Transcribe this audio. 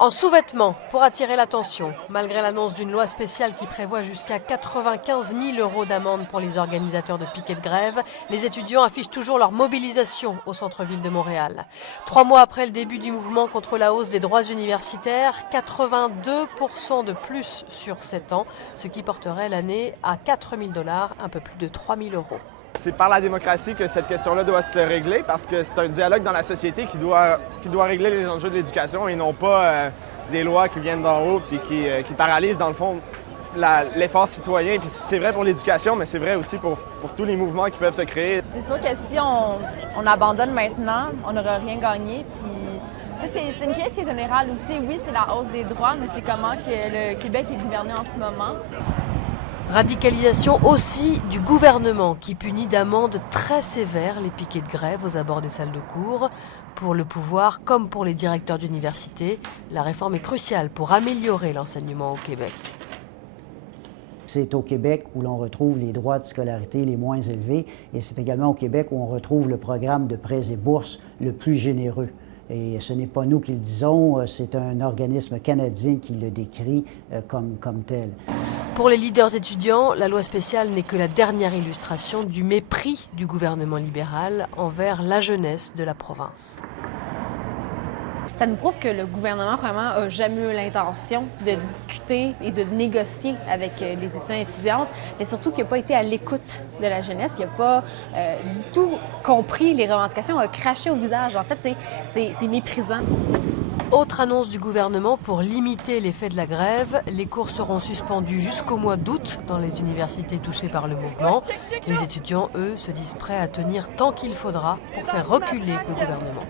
En sous-vêtements, pour attirer l'attention, malgré l'annonce d'une loi spéciale qui prévoit jusqu'à 95 000 € d'amende pour les organisateurs de piquets de grève, les étudiants affichent toujours leur mobilisation au centre-ville de Montréal. 3 mois après le début du mouvement contre la hausse des droits universitaires, 82% de plus sur 7 ans, ce qui porterait l'année à 4 000 $, un peu plus de 3 000 €. C'est par la démocratie que cette question-là doit se régler parce que c'est un dialogue dans la société qui doit régler les enjeux de l'éducation et non pas des lois qui viennent d'en haut et qui paralysent dans le fond l'effort citoyen. Puis c'est vrai pour l'éducation, mais c'est vrai aussi pour tous les mouvements qui peuvent se créer. C'est sûr que si on abandonne maintenant, on n'aura rien gagné. Puis c'est une question générale aussi. Oui, c'est la hausse des droits, mais c'est comment que le Québec est gouverné en ce moment. Radicalisation aussi du gouvernement qui punit d'amendes très sévères les piquets de grève aux abords des salles de cours. Pour le pouvoir comme pour les directeurs d'université, la réforme est cruciale pour améliorer l'enseignement au Québec. C'est au Québec où l'on retrouve les droits de scolarité les moins élevés et c'est également au Québec où on retrouve le programme de prêts et bourses le plus généreux. Et ce n'est pas nous qui le disons, c'est un organisme canadien qui le décrit comme tel. Pour les leaders étudiants, la loi spéciale n'est que la dernière illustration du mépris du gouvernement libéral envers la jeunesse de la province. Ça nous prouve que le gouvernement vraiment n'a jamais eu l'intention de discuter et de négocier avec les étudiants et étudiantes, mais surtout qu'il n'a pas été à l'écoute de la jeunesse. Il n'a pas du tout compris les revendications, il a craché au visage. En fait, c'est méprisant. Autre annonce du gouvernement pour limiter l'effet de la grève, les cours seront suspendus jusqu'au mois d'août dans les universités touchées par le mouvement. Les étudiants, eux, se disent prêts à tenir tant qu'il faudra pour faire reculer le gouvernement.